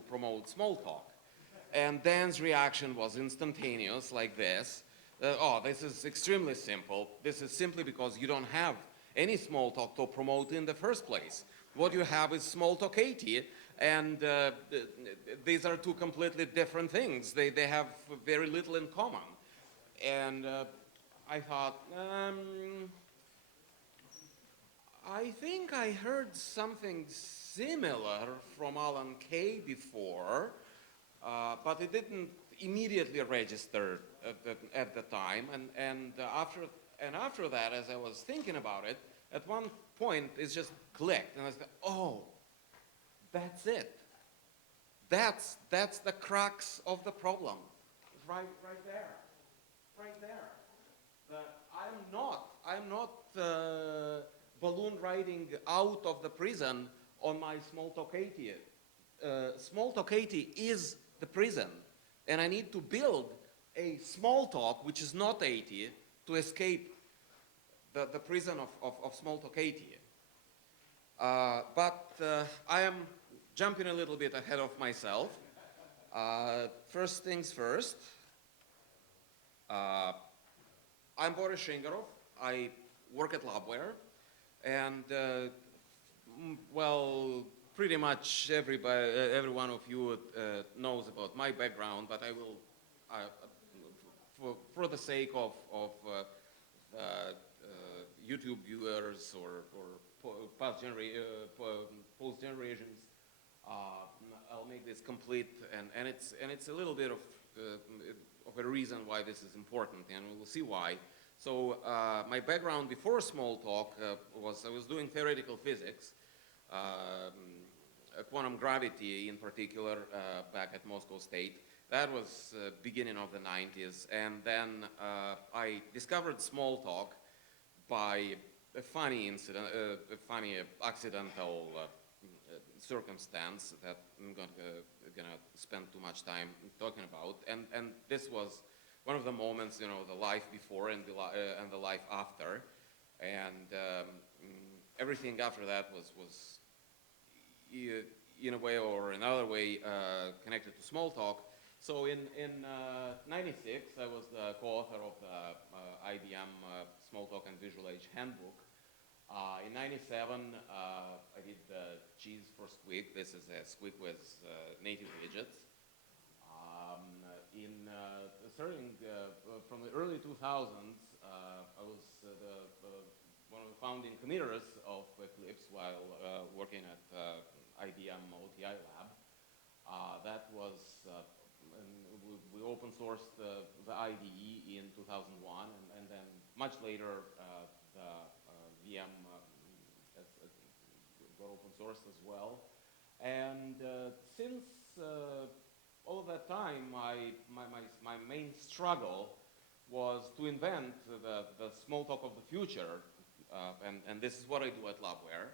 promote Smalltalk. And Dan's reaction was instantaneous, like this. Oh, this is extremely simple. This is simply because you don't have any Smalltalk to promote in the first place. What you have is Smalltalk 80, and these are two completely different things. They have very little in common. And I thought, I think I heard something similar from Alan Kay before, but it didn't immediately register at the time. And after that, as I was thinking about it, at one point it just clicked, and I said, "Oh, that's it. That's the crux of the problem, right there, right there. I'm not balloon riding out of the prison on my Smalltalk 80. Smalltalk 80 is the prison, and I need to build a Smalltalk which is not 80 to escape the prison of Smalltalk 80. But I am jumping a little bit ahead of myself. First things first, I'm Boris Shingarov. I work at Labware, and well, pretty much every one of you knows about my background, but I will, for the sake of YouTube viewers or post generations, I'll make this complete, and it's a little bit of a reason why this is important, and we'll see why. So my background before Smalltalk was I was doing theoretical physics, quantum gravity in particular, back at Moscow State. That was beginning of the 90s, and then I discovered Smalltalk by a funny incident, a funny accidental circumstance that I'm gonna spend too much time talking about, and this was one of the moments, you know, the life before and the life after, and everything after that was in a way or another way connected to Smalltalk. So in '96, I was the co-author of the IBM Smalltalk and Visual Age Handbook. In '97, I did the Cheese for Squeak. This is a Squeak with native widgets. Starting from the early 2000s, I was one of the founding committers of Eclipse while working at IBM OTI lab. That was, we open sourced the IDE in 2001, and then much later the VM got open sourced as well. And since all of that time, my main struggle was to invent the Smalltalk of the future, and this is what I do at Labware.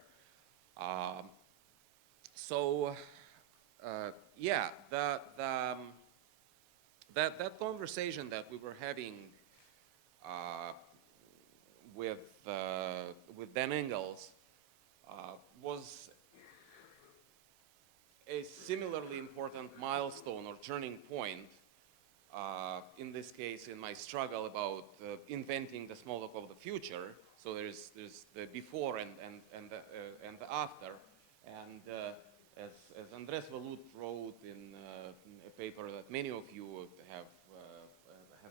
Yeah, that conversation that we were having with Dan Engels was a similarly important milestone or turning point, in this case, in my struggle about inventing the Smalltalk of the future. So there's the before and the after, and as Andres Valut wrote in a paper that many of you have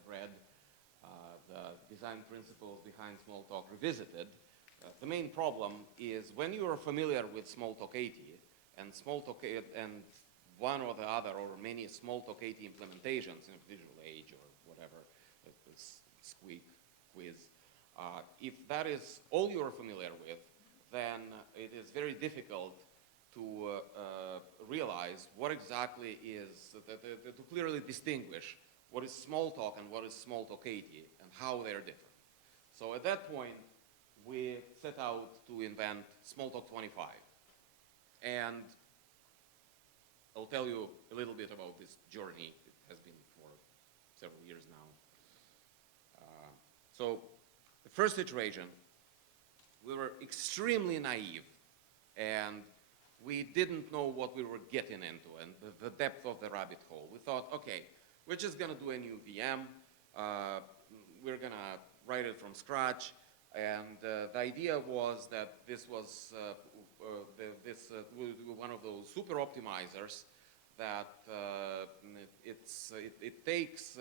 read, the design principles behind Smalltalk revisited. The main problem is when you are familiar with Smalltalk 80 and Smalltalk and one or the other or many Smalltalk 80 implementations in Visual Age or whatever, Squeak, Quiz, if that is all you're familiar with, then it is very difficult to realize what exactly is, to clearly distinguish what is Smalltalk and what is Smalltalk 80 and how they're different. So at that point, we set out to invent Smalltalk 25. And I'll tell you a little bit about this journey. It has been for several years now. So the first iteration, we were extremely naive and we didn't know what we were getting into and the depth of the rabbit hole. We thought, okay, we're just going to do a new VM. We're going to write it from scratch. And the idea was that this was one of those super optimizers that it takes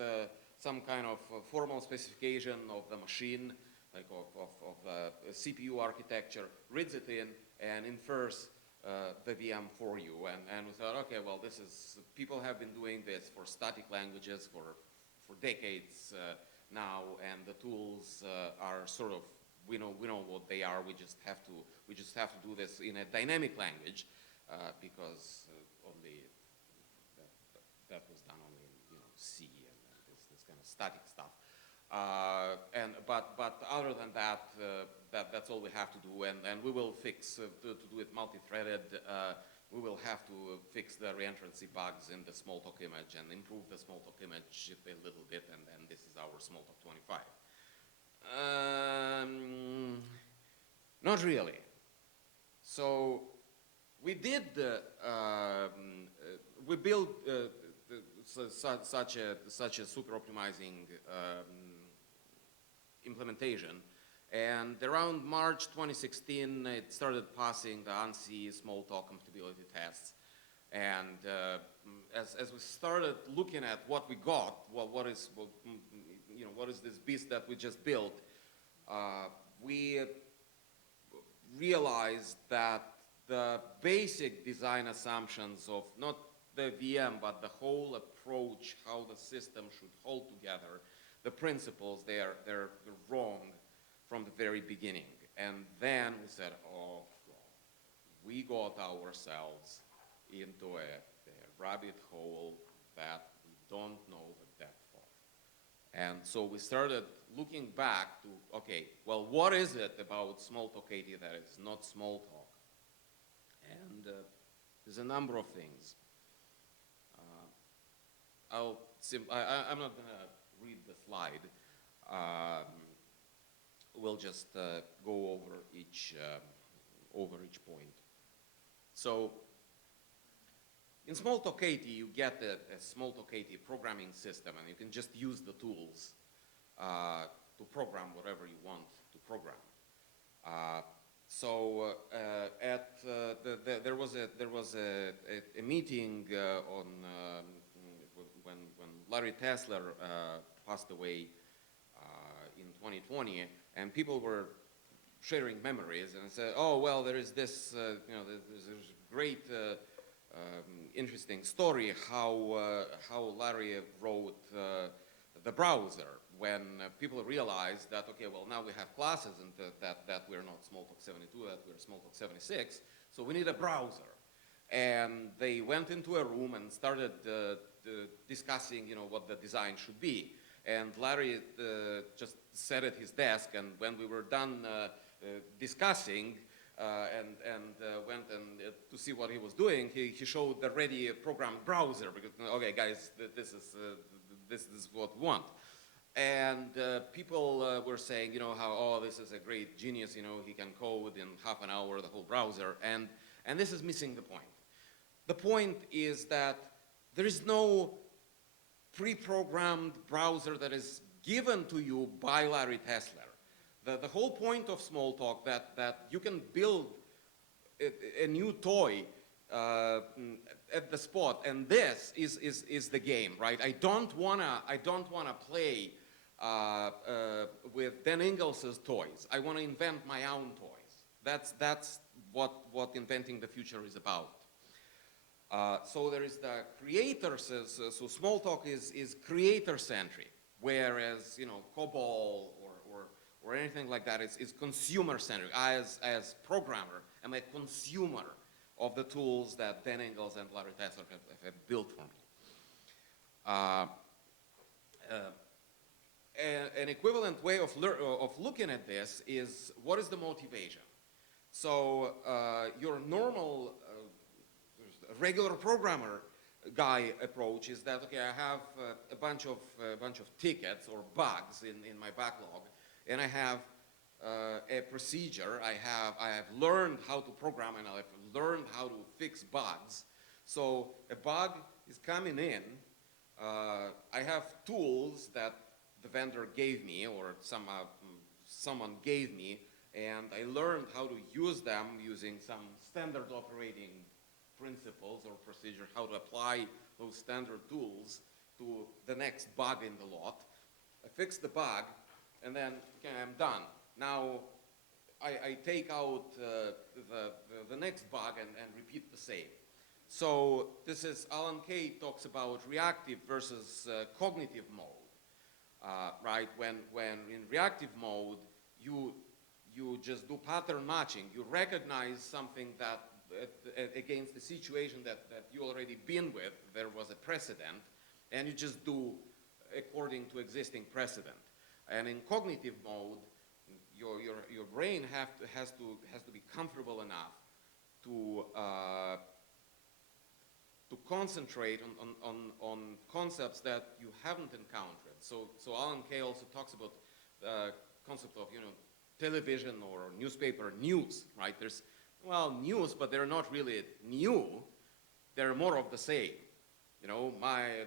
some kind of formal specification of the machine, like of the CPU architecture, reads it in, and infers the VM for you. And we thought, okay, well, people have been doing this for static languages for decades now, and the tools are sort of, we know what they are. We just have to do this in a dynamic language because only that was done only in C and this kind of static stuff. But other than that, that's all we have to do, and we will fix to do it multi-threaded. We will have to fix the reentrancy bugs in the Smalltalk image and improve the Smalltalk image a little bit, and this is our Smalltalk 25. Not really. So we did we built such a super optimizing implementation, and around March 2016 it started passing the ANSI Smalltalk compatibility tests. And as we started looking at what we got, what is this beast that we just built, we realized that the basic design assumptions of not the VM but the whole approach, how the system should hold together, the principles, they're wrong from the very beginning. And then we said, oh, God, we got ourselves into a rabbit hole that we don't know the depth of. And so we started looking back to, okay, well, what is it about Smalltalk 80 that is not Smalltalk? And there's a number of things. I'm not going to read the slide. We'll just go over each point. So in Smalltalk 80, you get a Smalltalk 80 programming system, and you can just use the tools to program whatever you want to program. There was a meeting when Larry Tesler passed away in 2020, and people were sharing memories and said, "Oh well, there is this, there's a great, interesting story how Larry wrote the browser when people realized that, okay, well, now we have classes and that we're not Smalltalk 72, that we're Smalltalk 76, so we need a browser." And they went into a room and started discussing, what the design should be. And Larry just sat at his desk, and when we were done discussing and went to see what he was doing, he showed the ready programmed browser because, okay, guys, this is what we want. And people were saying, how, oh, this is a great genius, he can code in half an hour the whole browser, and this is missing the point. The point is that there is no pre-programmed browser that is given to you by Larry Tesler. The whole point of Smalltalk that you can build a new toy at the spot, and this is the game, right? I don't wanna play with Dan Ingalls' toys. I want to invent my own toys. That's what inventing the future is about. So there is the creators, so Smalltalk is creator-centric, whereas COBOL or anything like that is consumer-centric. As programmer, I'm a consumer of the tools that Dan Ingalls and Larry Tesler have built for me. An equivalent way of looking at this is, what is the motivation? So your normal regular programmer guy approach is that, okay, I have a bunch of tickets or bugs in my backlog, and I have a procedure. I have learned how to program, and I've learned how to fix bugs. So a bug is coming in. I have tools that the vendor gave me or someone gave me, and I learned how to use them using some standard operating principles or procedure, how to apply those standard tools to the next bug in the lot. I fix the bug, and then okay, I'm done. Now I take out the next bug and repeat the same. So this is, Alan Kay talks about reactive versus cognitive mode, right? When in reactive mode, you just do pattern matching. You recognize something that against the situation that you already been with, there was a precedent, and you just do according to existing precedent. And in cognitive mode, your brain has to be comfortable enough to concentrate on concepts that you haven't encountered. So Alan Kay also talks about the concept of television or newspaper news, right? There's news, but they're not really new. They're more of the same.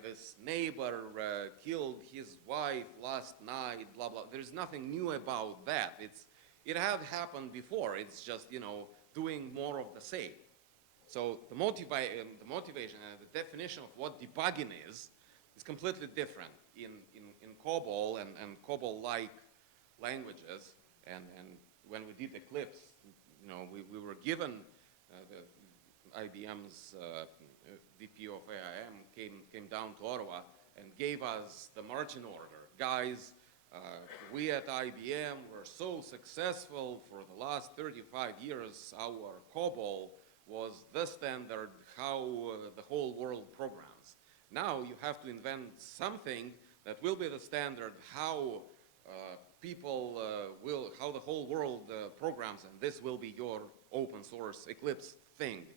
This neighbor killed his wife last night, blah, blah. There's nothing new about that. It had happened before. It's just, doing more of the same. So the motivation and the definition of what debugging is completely different in COBOL and COBOL-like languages. And when we did Eclipse, we were given IBM's VP of AIM came down to Ottawa and gave us the marching order. Guys, we at IBM were so successful for the last 35 years. Our COBOL was the standard how the whole world programs. Now you have to invent something that will be the standard how how the whole world programs, and this will be your open source Eclipse thing.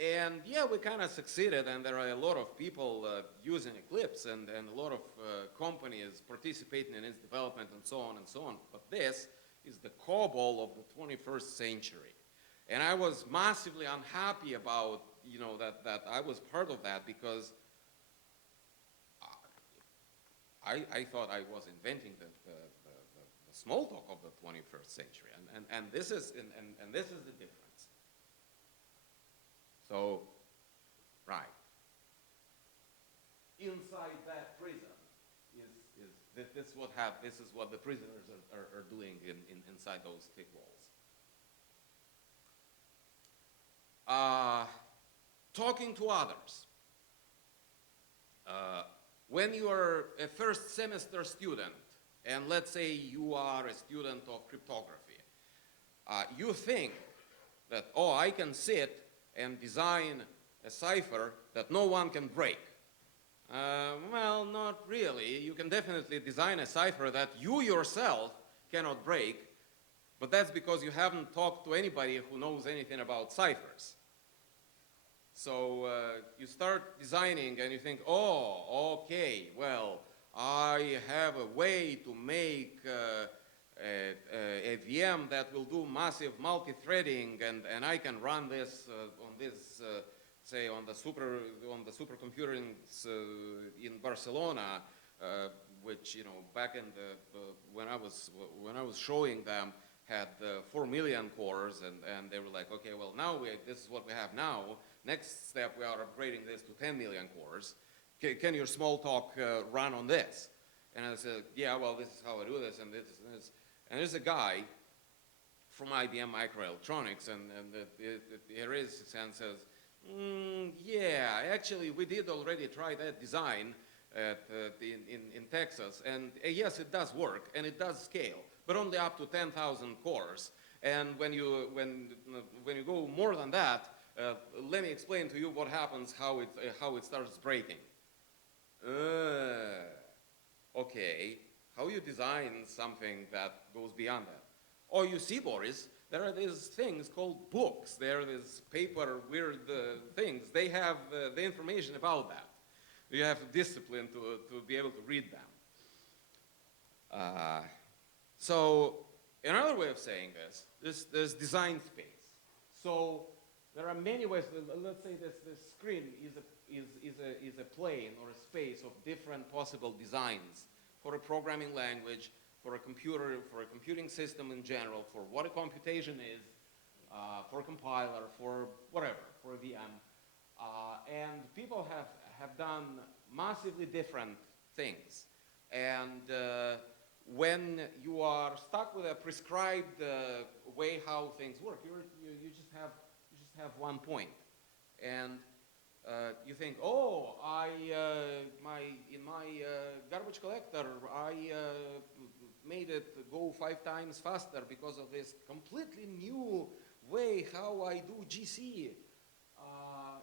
And yeah, we kind of succeeded, and there are a lot of people using Eclipse, and a lot of companies participating in its development, and so on and so on. But this is the COBOL of the 21st century. And I was massively unhappy about, that I was part of that, because I thought I was inventing the Smalltalk of the 21st century, and this is the difference. So, right. Inside that prison this is what the prisoners are doing inside those thick walls. Talking to others. When you are a first semester student, and let's say you are a student of cryptography, you think that, I can sit and design a cipher that no one can break. Well, not really. You can definitely design a cipher that you yourself cannot break, but that's because you haven't talked to anybody who knows anything about ciphers. So you start designing and you think, okay, well, I have a way to make a VM that will do massive multi-threading, and I can run this on this, say, on the supercomputer in Barcelona, which back in when I was showing them had 4 million cores, and they were like, okay, well now this is what we have now. Next step, we are upgrading this to 10 million cores. Can your Smalltalk run on this? And I said, yeah, well, this is how I do this, and this and this. And there's a guy from IBM Microelectronics, and he raises his hand and says, yeah, actually, we did already try that design in Texas, and yes, it does work, and it does scale, but only up to 10,000 cores. And when you go more than that, let me explain to you what happens, how it starts breaking. Okay, how you design something that goes beyond that? Oh, you see, Boris, there are these things called books. There are these paper weird things. They have the information about that. You have discipline to be able to read them. So another way of saying this, there's design space. So there are many ways. Let's say this screen is a plane or a space of different possible designs for a programming language, for a computer, for a computing system in general, for what a computation is, for a compiler, for whatever, for a VM. And people have done massively different things. And when you are stuck with a prescribed way how things work, you just have one point. And you think, oh, in my garbage collector, I made it go 5 times faster because of this completely new way how I do GC.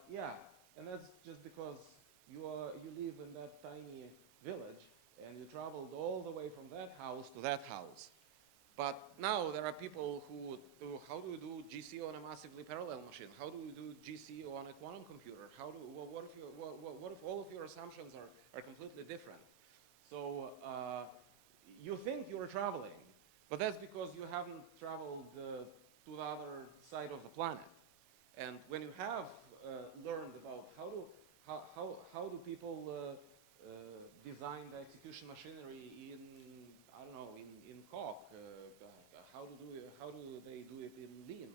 Yeah, and that's just because you live in that tiny village and you traveled all the way from that house to that house. But now there are people who do, how do you do GC on a massively parallel machine? How do you do GC on a quantum computer? What if all of your assumptions are completely different? So you think you're traveling, but that's because you haven't traveled to the other side of the planet. And when you have learned about how do people design the execution machinery in, I don't know, in Coq, how do they do it in Lean?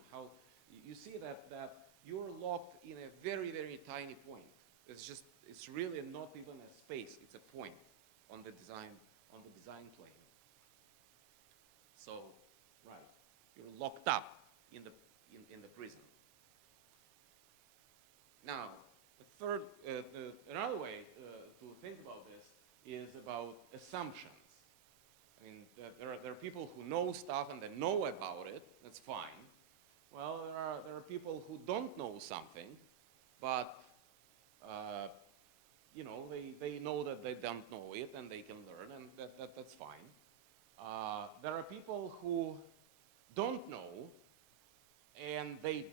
You see that you're locked in a very, very tiny point. It's really not even a space, it's a point on the design plane. So, right, you're locked up in the prison. Now, another way to think about this is about assumptions. I mean, there are people who know stuff and they know about it. That's fine. Well, there are people who don't know something, but you know, they know that they don't know it and they can learn, and that's fine. There are people who don't know, and they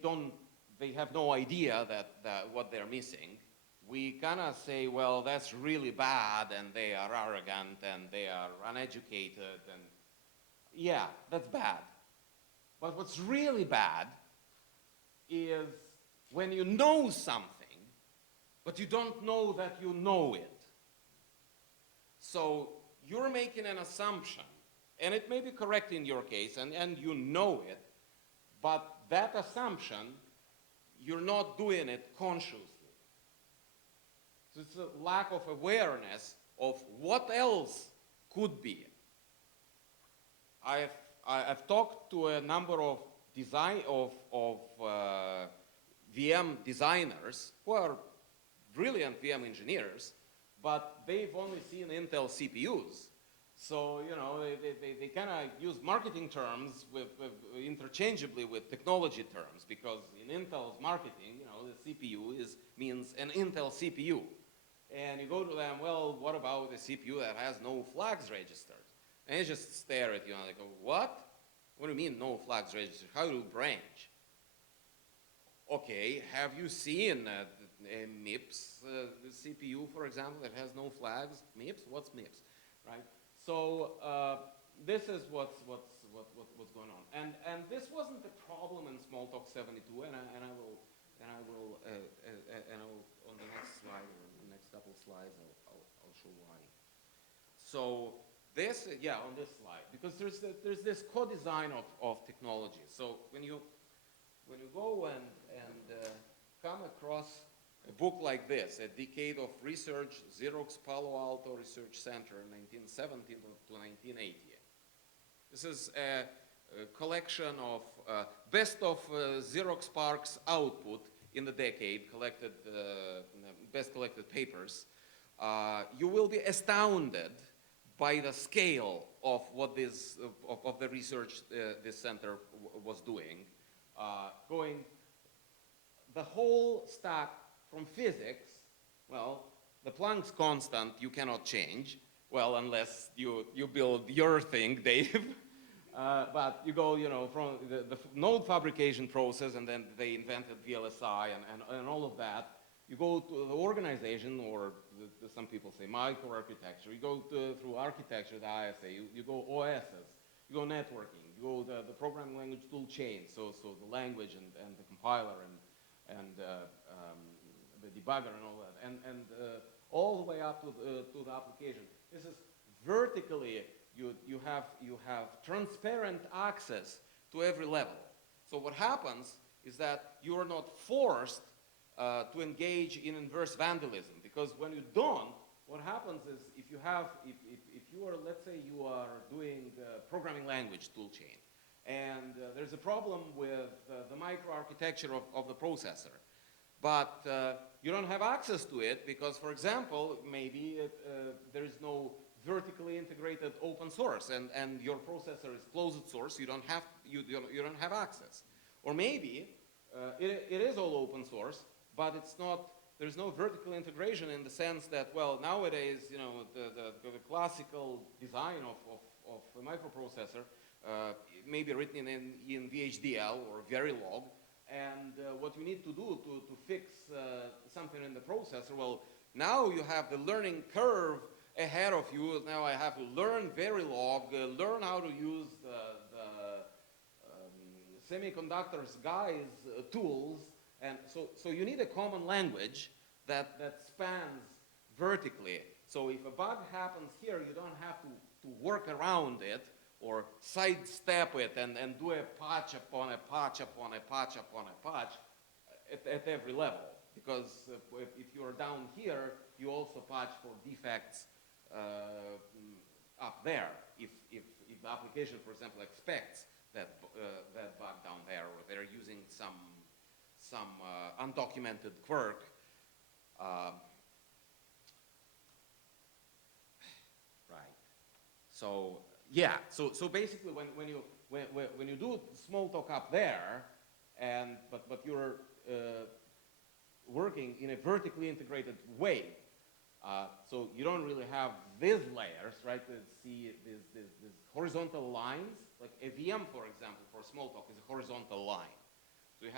have no idea that what they're missing. We kind of say, well, that's really bad, and they are arrogant, and they are uneducated, and yeah, that's bad. But what's really bad is when you know something, but you don't know that you know it. So you're making an assumption, and it may be correct in your case, and you know it, but that assumption, you're not doing it consciously. So it's a lack of awareness of what else could be. I've talked to a number of VM designers who are brilliant VM engineers, but they've only seen Intel CPUs. So, you know, they kind of use marketing terms interchangeably with technology terms, because in Intel's marketing, you know, the CPU means an Intel CPU. And you go to them, well, what about the CPU that has no flags registered? And they just stare at you and they go, what? What do you mean no flags registered? How do you branch? Okay, have you seen a MIPS CPU, for example, that has no flags? MIPS? What's MIPS, right? So this is what's going on, and this wasn't a problem in Smalltalk 72, and I will on the next slide or the next couple of slides I'll show why. So this, yeah, on this slide, because there's this co-design of technology. So when you go and come across a book like this, A Decade of Research, Xerox Palo Alto Research Center, 1970 to 1980. This is a collection of best of Xerox PARC's output in the decade, best collected papers. You will be astounded by the scale of what of the research this center was doing, going the whole stack from physics. Well, the Planck's constant you cannot change, well, unless you build your thing, Dave. But you go, you know, from the node fabrication process, and then they invented VLSI and all of that. You go to the organization, or some people say microarchitecture. You go through architecture, the ISA. You go OSs. You go networking. You go the programming language tool chain. So the language and the compiler and and the debugger and all that, and all the way up to the application. This is vertically, you have transparent access to every level. So what happens is that you are not forced to engage in inverse vandalism, because when you don't, what happens is if you are, let's say you are doing programming language toolchain, and there's a problem with the microarchitecture of the processor, but you don't have access to it because, for example, maybe there is no vertically integrated open source, and your processor is closed source. You don't have access, or maybe it is all open source, but it's not. There's no vertical integration in the sense that, well, nowadays, you know, the classical design of a microprocessor may be written in VHDL or Verilog, and what you need to do to fix something in the processor, well, now you have the learning curve ahead of you. Now I have to learn Verilog, learn how to use the semiconductors guys tools, and so you need a common language that spans vertically. So if a bug happens here, you don't have to work around it or sidestep it and do a patch upon a patch upon a patch upon a patch at every level. Because if you're down here, you also patch for defects up there. If the application, for example, expects that bug down there, or they're using some undocumented quirk. Right. So yeah. So basically, when you do Smalltalk up there, but you're working in a vertically integrated way, so you don't really have these layers, right? See these horizontal lines. Like a VM, for example, for Smalltalk is a horizontal line. So you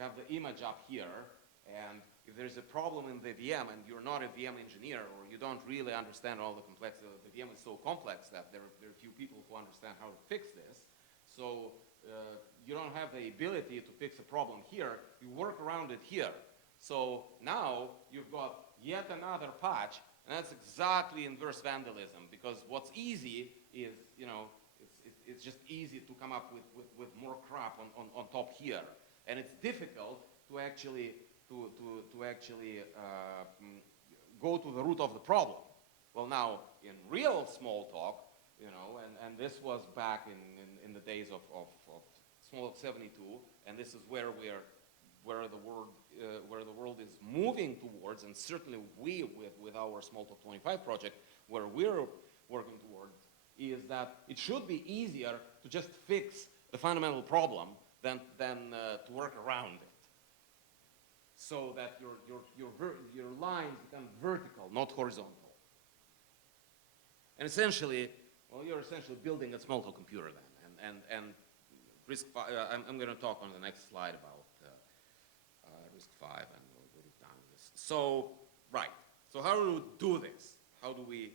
have the image up here, and if there's a problem in the VM and you're not a VM engineer, or you don't really understand all the complexity, the VM is so complex that there are few people who understand how to fix this. So you don't have the ability to fix a problem here. You work around it here. So now you've got yet another patch, and that's exactly inverse vandalism, because what's easy is, you know, it's just easy to come up with more crap on top here. And it's difficult to actually go to the root of the problem. Well, now in real Smalltalk, you know, and this was back in the days of Smalltalk 72, and this is where the world is moving towards, and certainly we with our Smalltalk 25 project, where we're working towards, is that it should be easier to just fix the fundamental problem than to work around it, so that your lines become vertical, not horizontal. And essentially, well, you're essentially building a Smalltalk computer then. And RISC-V, I'm going to talk on the next slide about RISC-V, and we'll be done with this. So, right. So how do we do this? How do we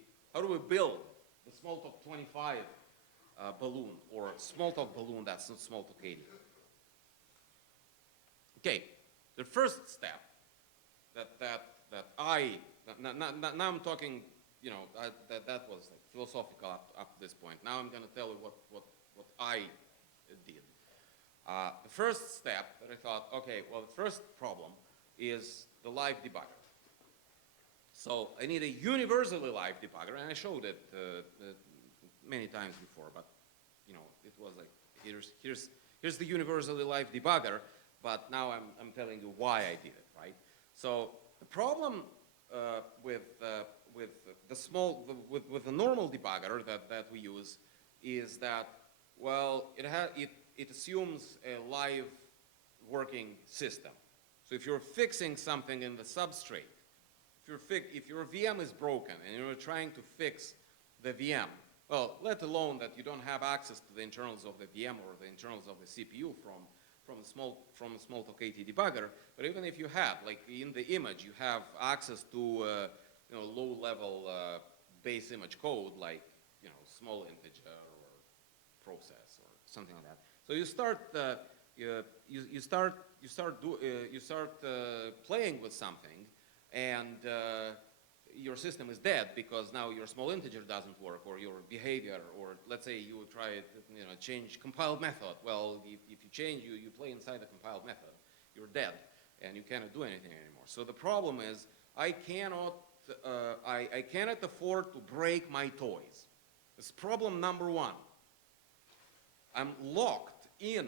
build the Smalltalk 25 balloon, or Smalltalk balloon that's not Smalltalk 80? Okay, the first step now I'm talking, you know, that was like philosophical up to this point. Now I'm going to tell you what I did. The first step that I thought, okay, well, the first problem is the live debugger. So I need a universally live debugger, and I showed it many times before, but you know, it was like, here's the universally live debugger, but now I'm telling you why I did it, right? So the problem with the normal debugger that we use is that, well, it assumes a live working system. So if you're fixing something in the substrate, if your VM is broken and you're trying to fix the VM, well, let alone that you don't have access to the internals of the VM or the internals of the CPU from the Smalltalk 80 debugger, but even if you had, like in the image, you have access to you know, low-level base image code, like, you know, small integer or process or something like that. So you start you start playing with something, and your system is dead because now your small integer doesn't work, or your behavior, or let's say you try change compiled method. Well, if you change, you play inside the compiled method, you're dead, and you cannot do anything anymore. So the problem is I cannot afford to break my toys. It's problem number one. I'm locked in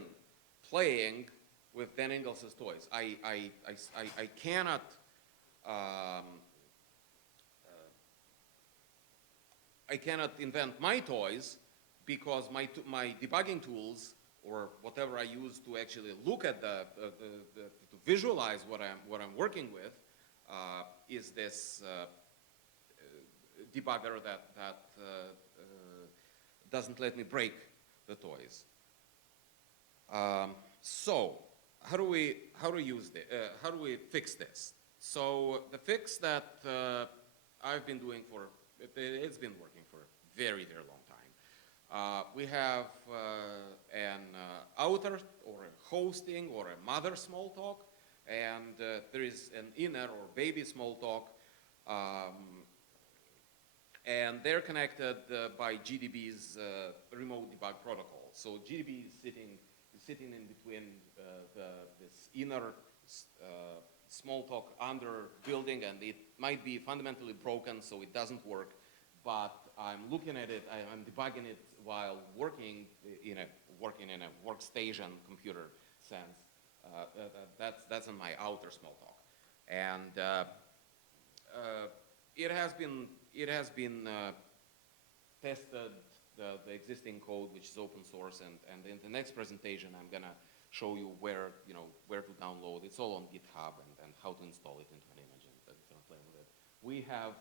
playing with Dan Ingalls' toys. I cannot I cannot invent my toys because my debugging tools, or whatever I use to actually look at to visualize what I'm working with, is this debugger that doesn't let me break the toys. So how do we fix this? So the fix that I've been doing it's been working for a very, very long time. We have an outer or a hosting or a mother Smalltalk, and there is an inner or baby Smalltalk, and they're connected by GDB's remote debug protocol. So GDB is sitting in between this inner Smalltalk under building, and it might be fundamentally broken, so it doesn't work. But I'm looking at it, I'm debugging it while working in a workstation computer sense. That's on my outer Smalltalk, and it has been tested, the existing code, which is open source, and in the next presentation I'm gonna show you where to download. It's all on GitHub, and how to install it into an image and play with it. We have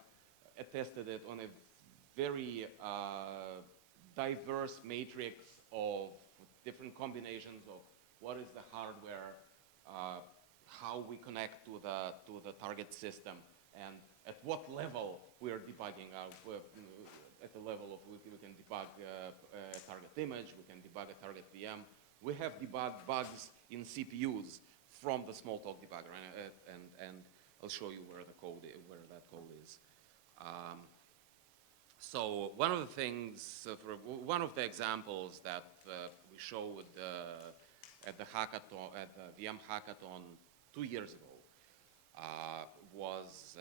tested it on a very diverse matrix of different combinations of what is the hardware, how we connect to the target system, and at what level we are debugging. At the level of we can debug a target image, we can debug a target VM. We have debugged bugs in CPUs from the Smalltalk debugger, and I'll show you where that code is. So one of the things, one of the examples that we showed at the hackathon, at the VM hackathon 2 years ago, was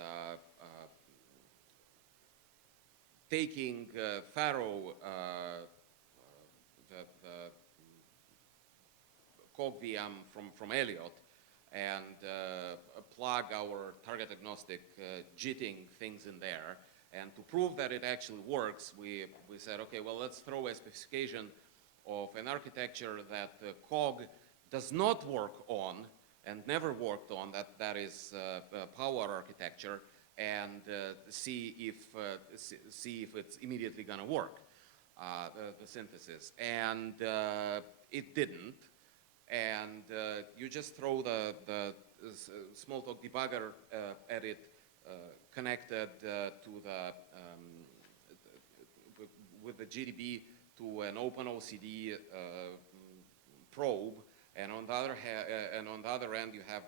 taking Faro, the Cog VM from Elliot, and plug our target agnostic jitting things in there. And to prove that it actually works, we said, okay, well, let's throw a specification of an architecture that Cog does not work on and never worked on, that is power architecture, and see if it's immediately gonna work, the synthesis. And it didn't. And you just throw the Smalltalk debugger at it, connected with the GDB to an OpenOCD probe, and on the other end you have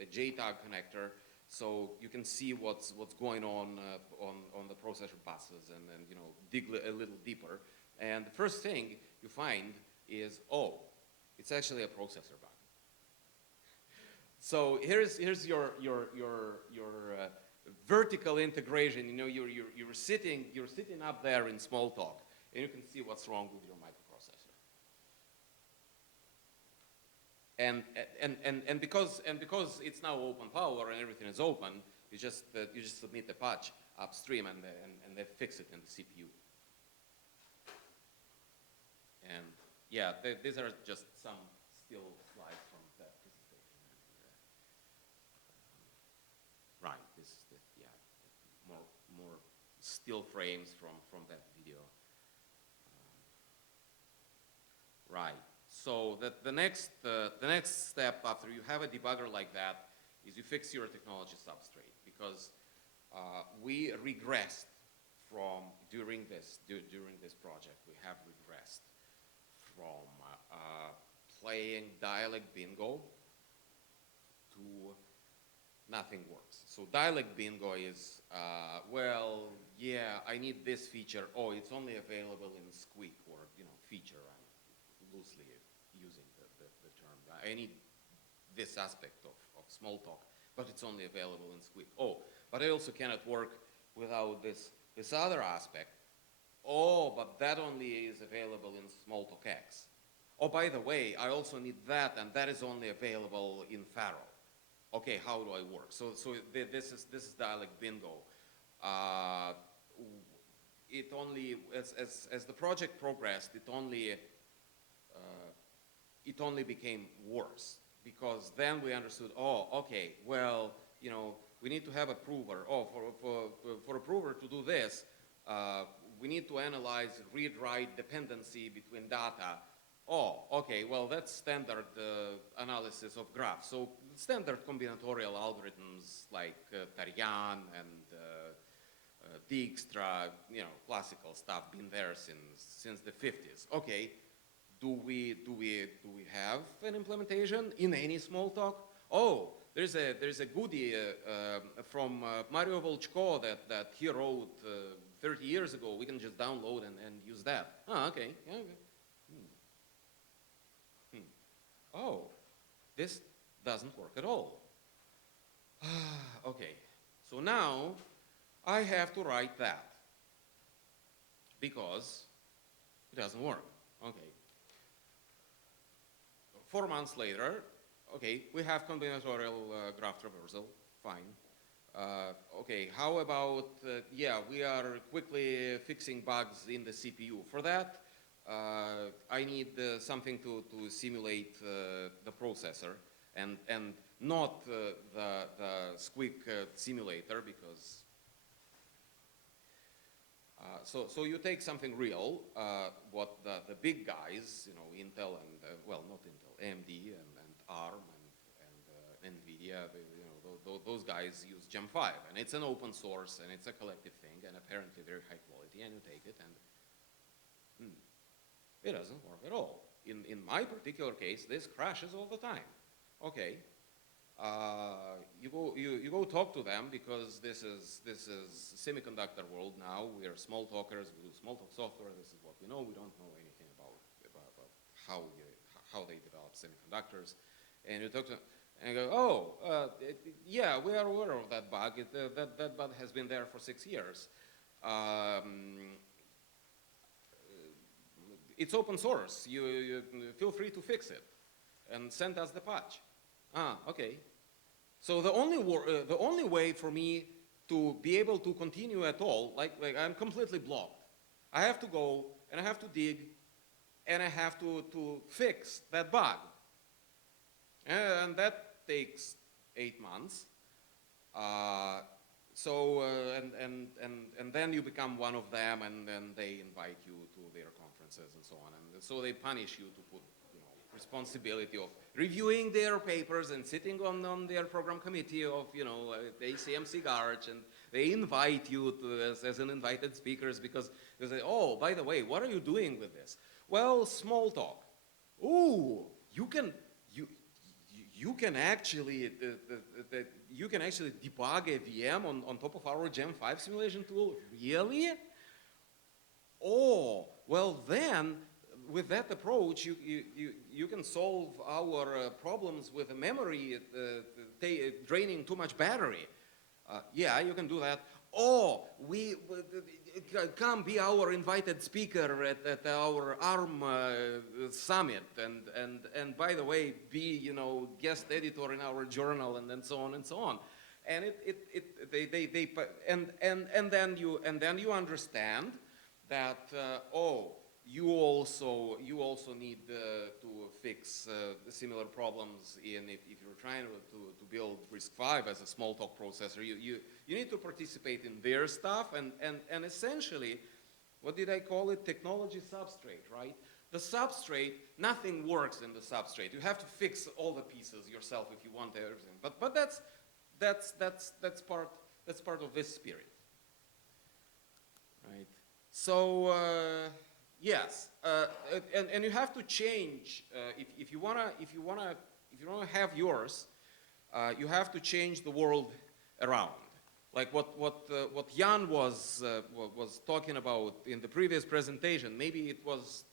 a JTAG connector, so you can see what's going on the processor buses, and then dig a little deeper. And the first thing you find is, oh, it's actually a processor bug. So here's your vertical integration. You're sitting up there in Smalltalk, and you can see what's wrong with your microprocessor. And because it's now open power and everything is open, you just submit a patch upstream, and they fix it in the CPU. And yeah, these are just some still slides from that presentation. Right, this is more still frames from that video. Right. So the next step after you have a debugger like that is you fix your technology substrate, because we regressed from during this project. We have regressed from playing dialect bingo to nothing works. So dialect bingo is, well, yeah, I need this feature. Oh, it's only available in Squeak, or, feature. I'm loosely using the term. I need this aspect of Smalltalk, but it's only available in Squeak. Oh, but I also cannot work without this other aspect. Oh, but that only is available in Smalltalk X. Oh, by the way, I also need that, and that is only available in Faro. Okay, how do I work? So this is dialect bingo. It only, as the project progressed, it only became worse, because then we understood, oh, okay, well, we need to have a prover. Oh, for a prover to do this, we need to analyze read-write dependency between data. Oh, okay, well, that's standard analysis of graphs. So standard combinatorial algorithms like Tarian and Dijkstra, classical stuff, been there since the 50s. Okay, do we have an implementation in any Smalltalk? Oh, there's a goodie from Mario Volchko that he wrote 30 years ago. We can just download and use that. Oh, okay. Yeah, okay. Oh, this doesn't work at all. Okay, so now I have to write that because it doesn't work. Okay. 4 months later, okay, we have combinatorial graph traversal, fine. Okay, how about, yeah, we are quickly fixing bugs in the CPU. For that, I need something to simulate the processor, and not the Squeak simulator, because so you take something real, what the big guys, Intel and well, not Intel, AMD and ARM and NVIDIA, those guys use Gem5, and it's an open source, and it's a collective thing, and apparently very high quality, and you take it, and it doesn't work at all. In my particular case, this crashes all the time. Okay, you go talk to them, because this is semiconductor world now. We are small talkers. We do Smalltalk software. This is what we know. We don't know anything about how they develop semiconductors. And you talk to them, and you go, oh, yeah, we are aware of that bug. That bug has been there for 6 years. It's open source. You feel free to fix it and send us the patch. Ah, okay. So the only way for me to be able to continue at all, like I'm completely blocked. I have to go and I have to dig and I have to fix that bug. And that takes 8 months. And then you become one of them, and then they invite you to their conferences and so on. And so they punish you to put responsibility of reviewing their papers and sitting on their program committee of the ACMC Garage, and they invite you to as an invited speakers, because they say, oh, by the way, what are you doing with this? Well, Smalltalk. Ooh, you can actually debug a VM on top of our Gem5 simulation tool? Really? Oh, well then, with that approach, you can solve our problems with the memory draining too much battery. Yeah, you can do that. Oh, come be our invited speaker at our ARM summit, and by the way, be guest editor in our journal, and so on and so on. And then you understand that oh, you also need to fix similar problems if you're trying to build RISC-V as a Smalltalk processor. You need to participate in their stuff, and essentially, what did I call it? Technology substrate, right? The substrate, nothing works in the substrate. You have to fix all the pieces yourself if you want everything. But that's part of this spirit, right? So Yes, and you have to change if you wanna have yours, you have to change the world around. Like what Jan was talking about in the previous presentation. Maybe it was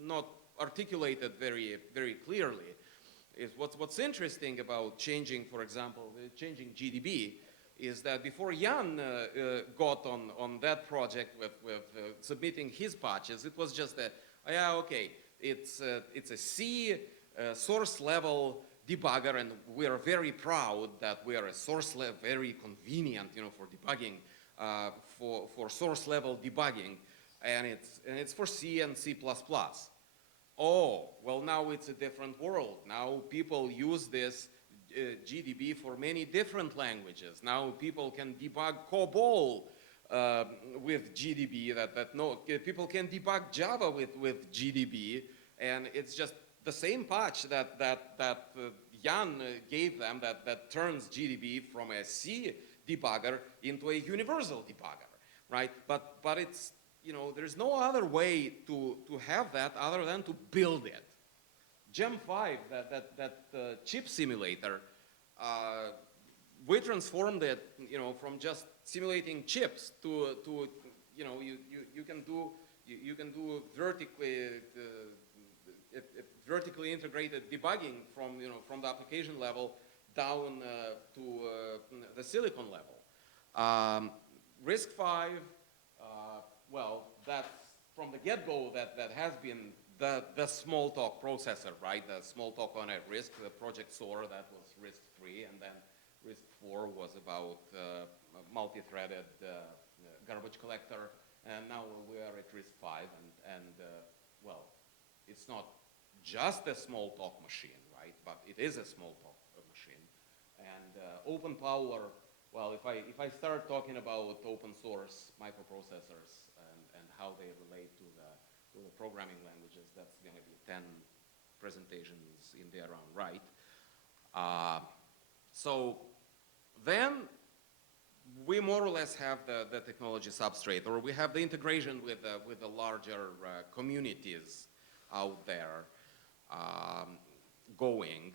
not articulated very clearly. Is what's interesting about changing, for example, changing GDB, is that before Jan got on that project with submitting his patches, it was just a, oh, yeah, okay, it's a C source level debugger, and we are very proud that we are a source level, very convenient, for debugging, for source level debugging, and it's for C and C++. Oh, well, now it's a different world. Now people use this GDB for many different languages. Now people can debug COBOL with GDB. People can debug Java with GDB, and it's just the same patch that Jan gave them that turns GDB from a C debugger into a universal debugger, right? But it's, there's no other way to have that other than to build it. Gem 5, that chip simulator, we transformed it, from just simulating chips to you can do vertically integrated debugging from the application level down to the silicon level. RISC-V, well, that's from the get-go that has been the Smalltalk processor, right? The Smalltalk on a RISC, the Project SOAR, that was RISC-3, and then RISC-4 was about multi-threaded garbage collector, and now we are at RISC-V, and well, it's not just a Smalltalk machine, right? But it is a Smalltalk machine, and open power. Well, if I start talking about open source microprocessors and how they relate to the programming languages, that's going to be 10 presentations in their own right. So then we more or less have the technology substrate, or we have the integration with the larger communities out there going.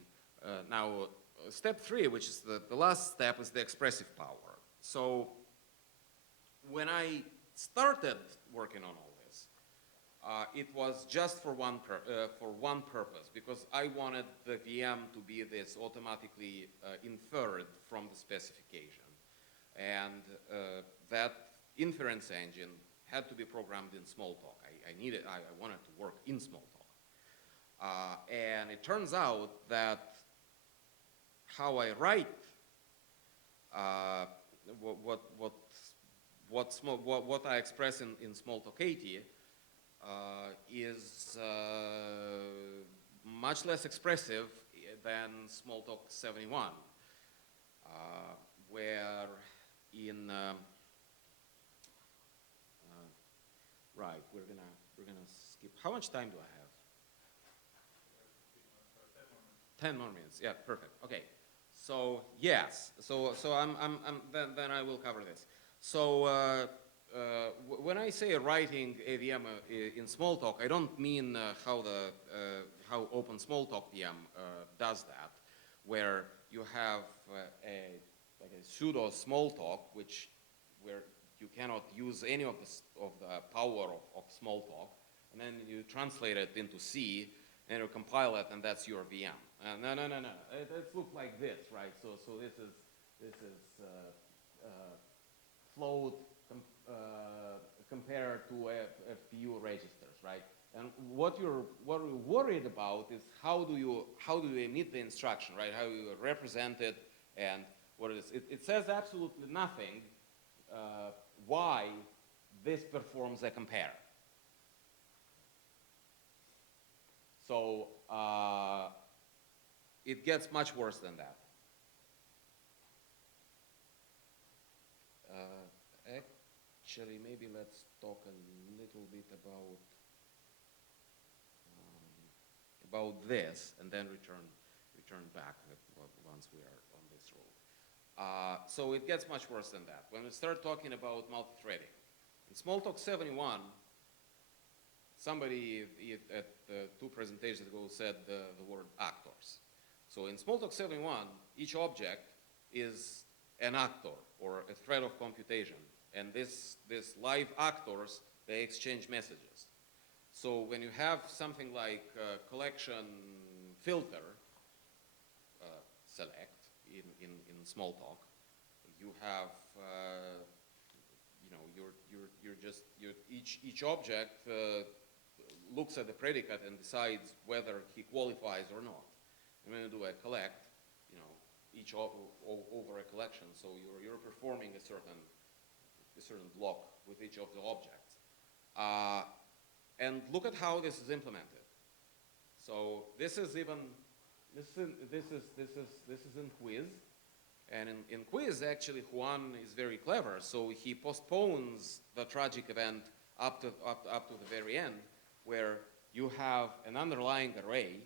Now, step 3, which is the last step, is the expressive power. So when I started working on all this, it was just for one purpose, because I wanted the VM to be this automatically inferred from the specification. And that inference engine had to be programmed in Smalltalk. I wanted to work in Smalltalk. And it turns out that how I write what I express in Smalltalk 80 is much less expressive than Smalltalk 71, where in right, we're gonna skip. How much time do I have? 10 more minutes. Yeah, perfect. Okay. So yes. So then I will cover this. So when I say writing AVM in Smalltalk, I don't mean how Open Smalltalk VM does that, where you have a pseudo Smalltalk, where you cannot use any of the power of Smalltalk, and then you translate it into C, and you compile it, and that's your VM. No. It looks like this, right? So this is float compared to FPU registers, right? And what we're worried about is how do you emit the instruction, right? How you represent it and what it is. It says absolutely nothing why this performs a compare. So it gets much worse than that. Actually, maybe let's talk a little bit about this, and then return back once we are on this road. So it gets much worse than that. When we start talking about multi-threading, in Smalltalk 71, somebody at two presentations ago said the word actors. So in Smalltalk 71, each object is an actor or a thread of computation. And this live actors, they exchange messages. So when you have something like collection filter, select in Smalltalk, you have each object looks at the predicate and decides whether he qualifies or not. And when you do a collect, each over a collection, so you're performing a certain block with each of the objects. And look at how this is implemented. So this is in Quiz, and in Quiz actually Juan is very clever. So he postpones the tragic event up to the very end, where you have an underlying array,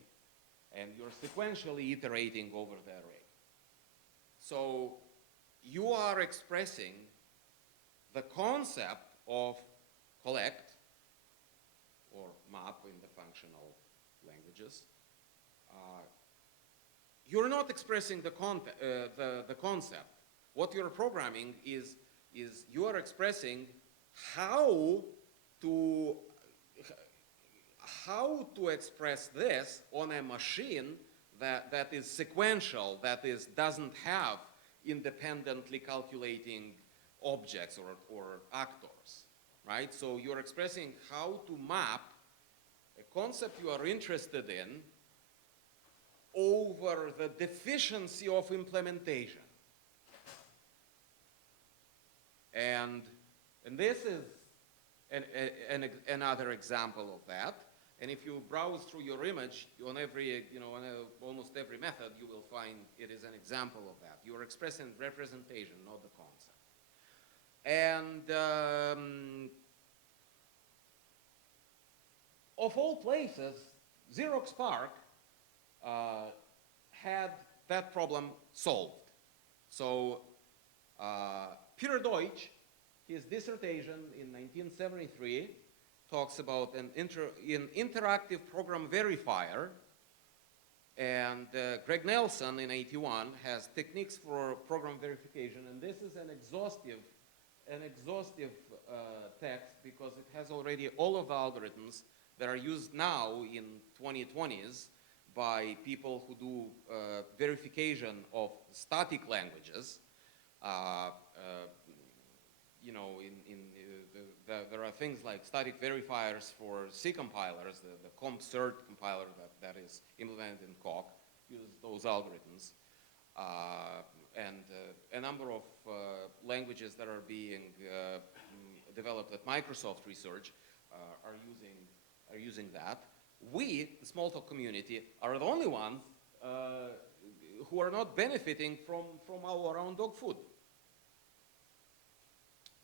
and you're sequentially iterating over the array. So you are expressing the concept of collect or map in the functional languages. You're not expressing the concept. What you're programming is you are expressing how to express this on a machine that is sequential, that doesn't have independently calculating objects or actors, right? So you're expressing how to map a concept you are interested in over the deficiency of implementation. And this is another example of that. And if you browse through your image on almost every method, you will find it is an example of that. You are expressing representation, not the concept. And of all places, Xerox PARC had that problem solved. So Peter Deutsch, his dissertation in 1973, talks about an interactive program verifier, and Greg Nelson in 81 has techniques for program verification, and this is an exhaustive text because it has already all of the algorithms that are used now in 2020s by people who do verification of static languages. There are things like static verifiers for C compilers. The CompCert compiler that is implemented in Coq uses those algorithms. And a number of languages that are being developed at Microsoft Research are using that. We, the Smalltalk community, are the only ones who are not benefiting from our own dog food.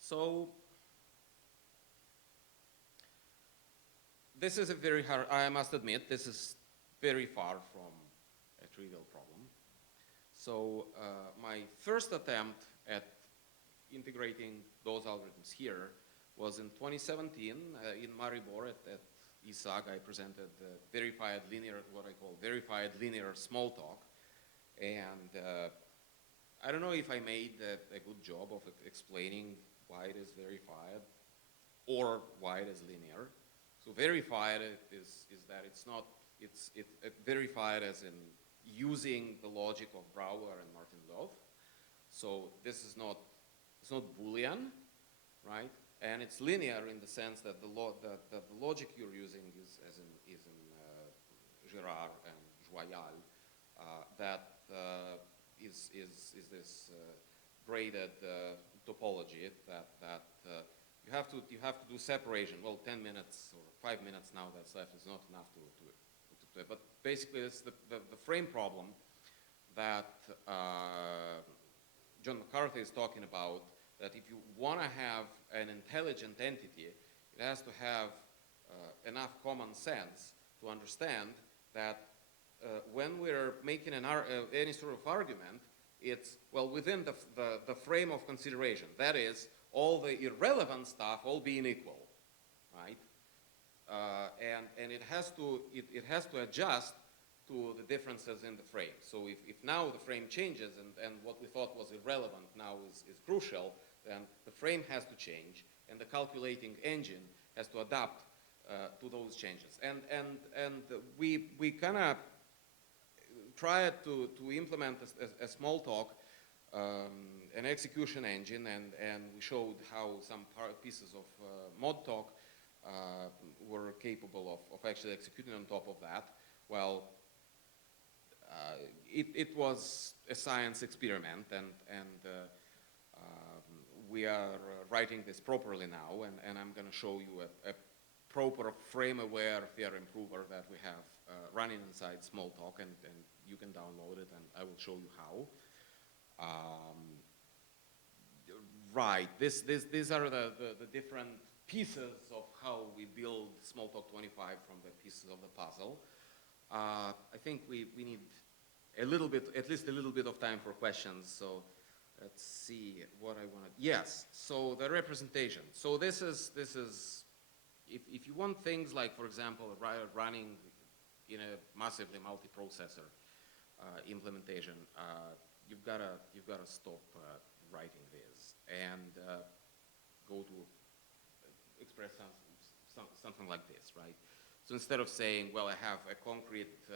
So this is a very hard, I must admit, this is very far from a trivial problem. So my first attempt at integrating those algorithms here was in 2017 in Maribor at ISAG. I presented verified linear, what I call verified linear Smalltalk. And I don't know if I made a good job of explaining why it is verified or why it is linear. So verified is that it's verified as in using the logic of Brouwer and Martin-Löf. So this is it's not Boolean, right? And it's linear in the sense that the logic you're using is in Girard and Joyal, that is this graded topology that you have to do separation. Well, 10 minutes or 5 minutes now that's left is not enough to but basically it's the frame problem that John McCarthy is talking about, that if you want to have an intelligent entity, it has to have enough common sense to understand that when we're making any sort of argument, it's, well, within the frame of consideration. That is, all the irrelevant stuff all being equal, right? and it has to adjust to the differences in the frame. So if now the frame changes and what we thought was irrelevant now is crucial, then the frame has to change and the calculating engine has to adapt to those changes. And we kind of tried to implement a Smalltalk, an execution engine, and we showed how some pieces of ModTalk were capable of actually executing on top of that. Well, it was a science experiment, and we are writing this properly now, and I'm going to show you a proper frame-aware theorem prover that we have running inside Smalltalk, and you can download it, and I will show you how. Right, these are the different pieces of how we build Smalltalk 25 from the pieces of the puzzle. I think we need a little bit, at least a little bit of time for questions. So let's see what I want to. Yes. So the representation. So this is if you want things like, for example, running in a massively multiprocessor implementation, you've got to stop writing this and go to express something like this, right? So instead of saying, well, I have a concrete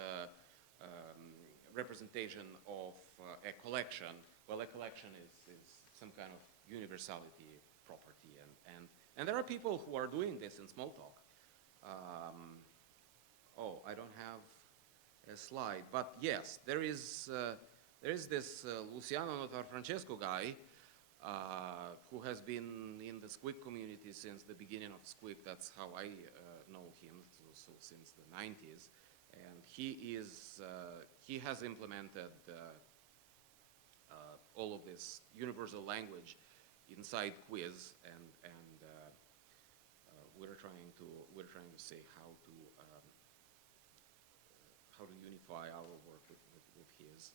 representation of a collection, well, a collection is some kind of universality property, and there are people who are doing this in Smalltalk. Oh, I don't have a slide, but yes, there is this Luciano Notarfrancesco guy who has been in the Squig community since the beginning of Squig. That's how I know him, so since the 90s. And he has implemented all of this universal language inside Quiz, and we're trying to say how to unify our work with his.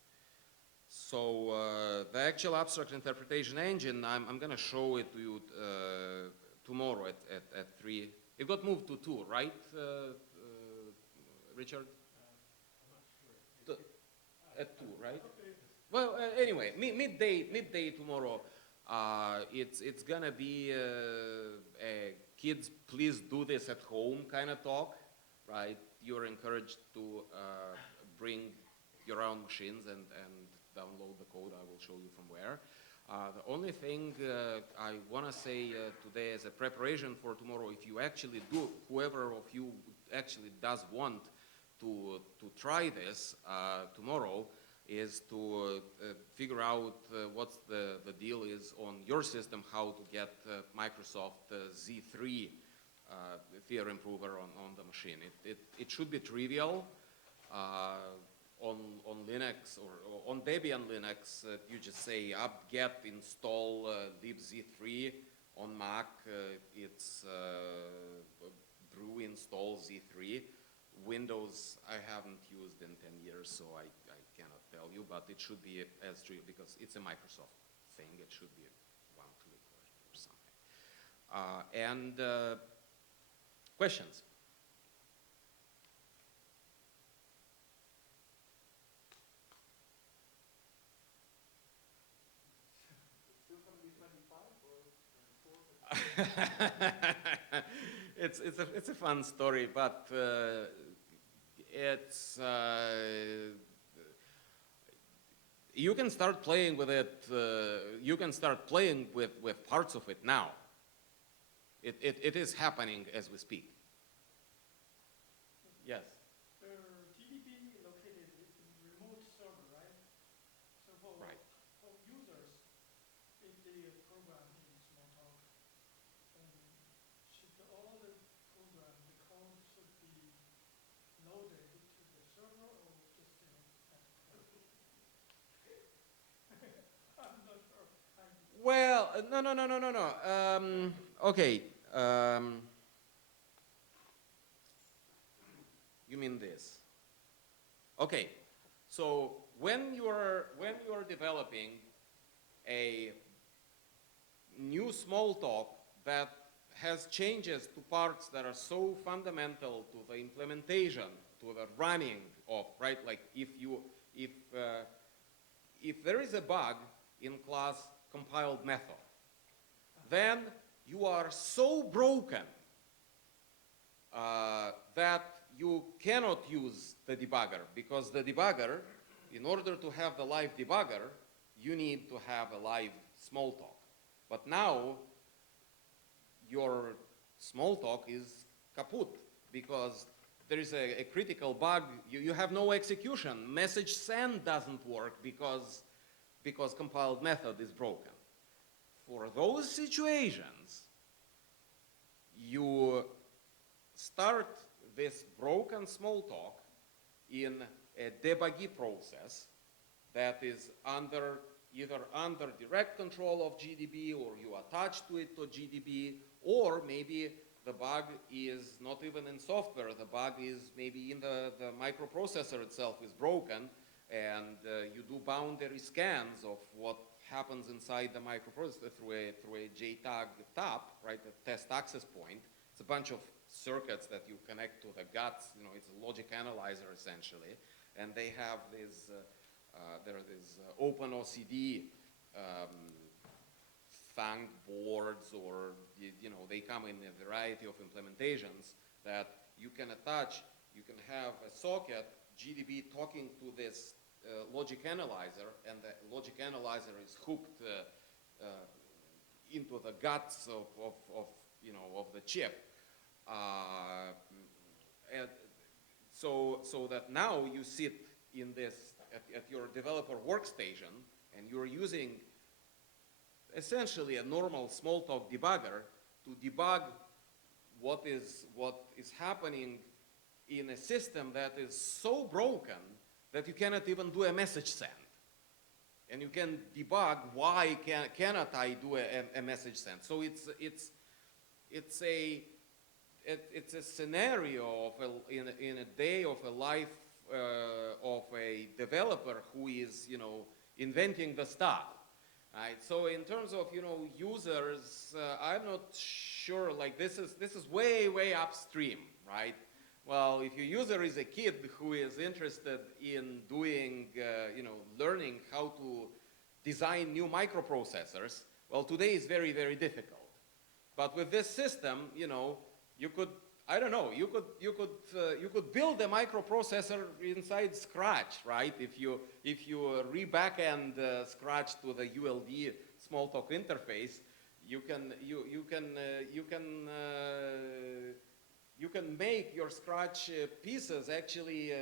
So the actual abstract interpretation engine, I'm going to show it to you tomorrow at 3. It got moved to 2, right, Richard? I'm not sure. At 2, right? Well, anyway, midday tomorrow. It's going to be a kids, please do this at home kind of talk, right? You're encouraged to bring your own machines and download the code. I will show you from where. The only thing I want to say today as a preparation for tomorrow, if you actually do, whoever of you actually does want to try this tomorrow, is to figure out what the deal is on your system, how to get Microsoft Z3 theorem prover on the machine. It should be trivial. On Linux or on Debian Linux, you just say apt-get install libz3. On Mac, it's brew install Z3. Windows, I haven't used in 10 years, so I cannot tell you, but it should be as trivial because it's a Microsoft thing. It should be one click or something. And questions? It's a fun story, but it's you can start playing with it. You can start playing with parts of it now. It is happening as we speak. Yes. The TDP located in remote server, right? So for users, if they program in Smalltalk, should all the program, the code should be loaded to the server or just at home? I'm not sure. Well, no. Okay. You mean this? Okay. So when you are developing a new Smalltalk that has changes to parts that are so fundamental to the implementation, to the running of, right? Like if there is a bug in class compiled method, then you are so broken that you cannot use the debugger, because the debugger, in order to have the live debugger, you need to have a live Smalltalk. But now, your Smalltalk is kaput, because there is a critical bug. You have no execution. Message send doesn't work because compiled method is broken. For those situations, you start this broken Smalltalk in a debuggy process that is either under direct control of GDB, or you attach to it to GDB, or maybe the bug is not even in software. The bug is maybe in the microprocessor itself is broken, and you do boundary scans of what happens inside the microprocessor through a JTAG tap, right, a test access point. It's a bunch of circuits that you connect to the guts. You know, it's a logic analyzer essentially, and they have this. There are these OpenOCD Fang boards, or you know, they come in a variety of implementations that you can attach. You can have a socket GDB talking to this logic analyzer, and the logic analyzer is hooked into the guts of the chip, and so that now you sit in this at your developer workstation, and you're using essentially a normal Smalltalk debugger to debug what is happening in a system that is so broken that you cannot even do a message send. And you can debug why cannot I do a message send. So it's a scenario of in a day of a life of a developer who is, you know, inventing the stuff. Right? So in terms of, you know, users, I'm not sure, like this is way upstream, right? Well, if your user is a kid who is interested in doing, you know, learning how to design new microprocessors, well, today is very difficult. But with this system, you know, you could, I don't know, you could build a microprocessor inside Scratch, right? If you re-backend Scratch to the ULD Smalltalk interface, you can make your Scratch pieces actually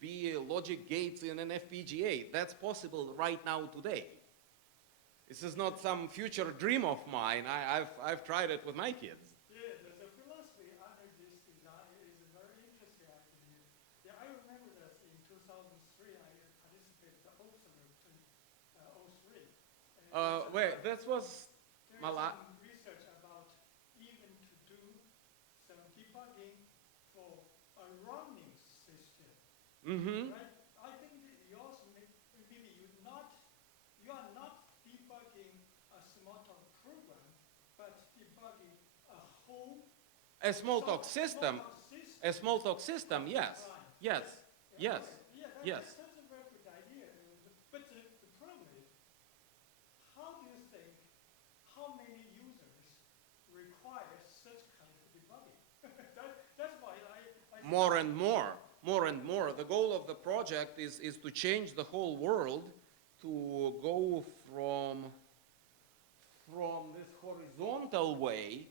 be logic gates in an FPGA. That's possible right now today. This is not some future dream of mine. I've tried it with my kids. Wait, that was my last. Research about even to do some debugging for a running system. Mm-hmm. Right? I think yours maybe you are not debugging a Smalltalk program, but debugging a whole Smalltalk system. A Smalltalk system. Yes. Yes. Yes. Yes. That's a very good idea. But the problem is, how do you think, how many users require such kind of debugging? That's why I More and more. The goal of the project is to change the whole world, to go from this horizontal way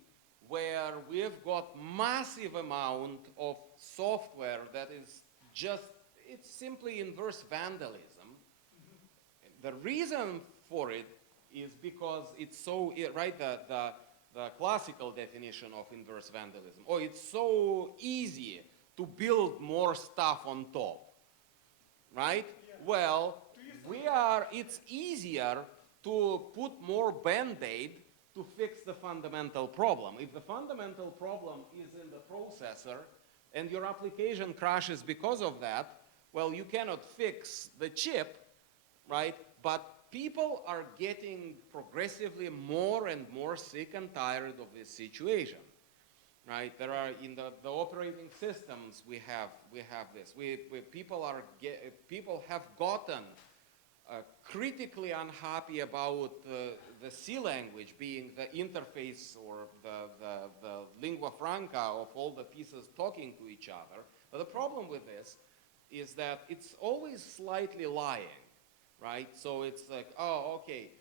where we've got massive amount of software that is just, it's simply inverse vandalism. Mm-hmm. The reason for it is because it's so, right, the classical definition of inverse vandalism. Oh, it's so easy to build more stuff on top, right? Yeah. Well, it's easier to put more Band-Aid to fix the fundamental problem. If the fundamental problem is in the processor and your application crashes because of that, well, you cannot fix the chip, right? But people are getting progressively more and more sick and tired of this situation. right? There are in the operating systems we have this. People have gotten critically unhappy about the C language being the interface or the lingua franca of all the pieces talking to each other. But the problem with this is that it's always slightly lying, right? So it's like, oh, okay,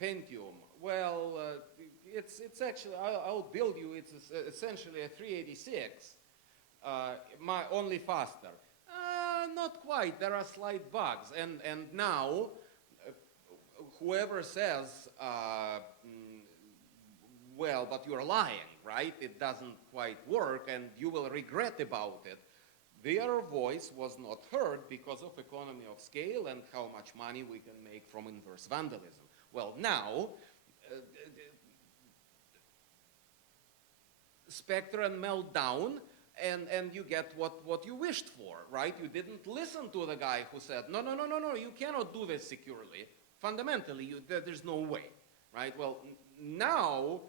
Pentium. Well, it's actually, I'll build you, it's essentially a 386, only faster. Not quite, there are slight bugs. And now, whoever says, well, but you're lying, right? It doesn't quite work and you will regret about it. Their voice was not heard because of economy of scale and how much money we can make from inverse vandalism. Well, now, Spectre and melt down, and you get what you wished for, right? You didn't listen to the guy who said, no, you cannot do this securely. Fundamentally, there's no way, right? Well, now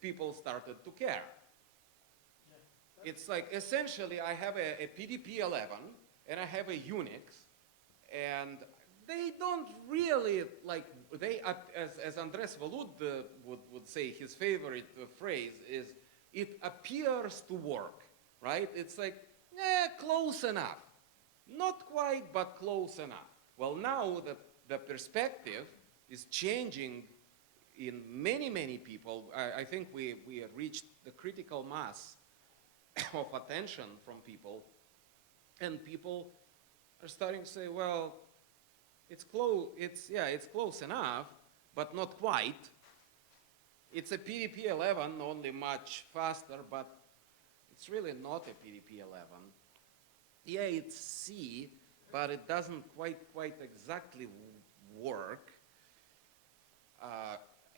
people started to care. Yeah. It's like, essentially, I have a PDP-11, and I have a Unix, and they don't really, like, as Andres Valud would say, his favorite phrase is, it appears to work, right? It's like, close enough. Not quite, but close enough. Well, now the perspective is changing in many people. I think we have reached the critical mass of attention from people, and people are starting to say, well, it's close enough, but not quite. It's a PDP-11, only much faster, but it's really not a PDP-11. Yeah, it's C, but it doesn't quite exactly work.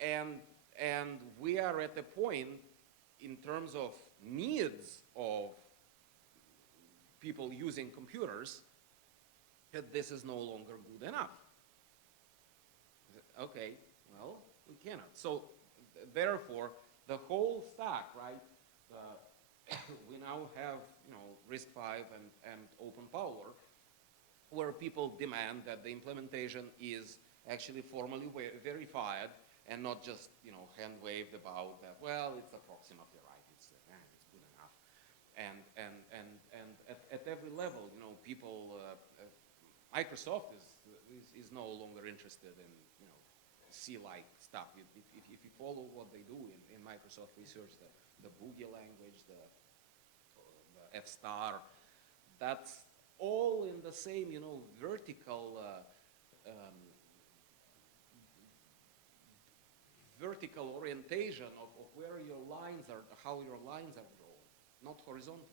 And we are at a point in terms of needs of people using computers that this is no longer good enough. Okay, well, we cannot. So therefore, the whole stack, right? We now have, RISC-V and open power, where people demand that the implementation is actually formally verified and not just, hand-waved about that. Well, it's approximately right. It's good enough. And at every level, people. Microsoft is no longer interested in, C-like stuff. If you follow what they do in Microsoft Research, the Boogie language, the F-star, that's all in the same, vertical orientation of where your lines are, how your lines are drawn, not horizontal.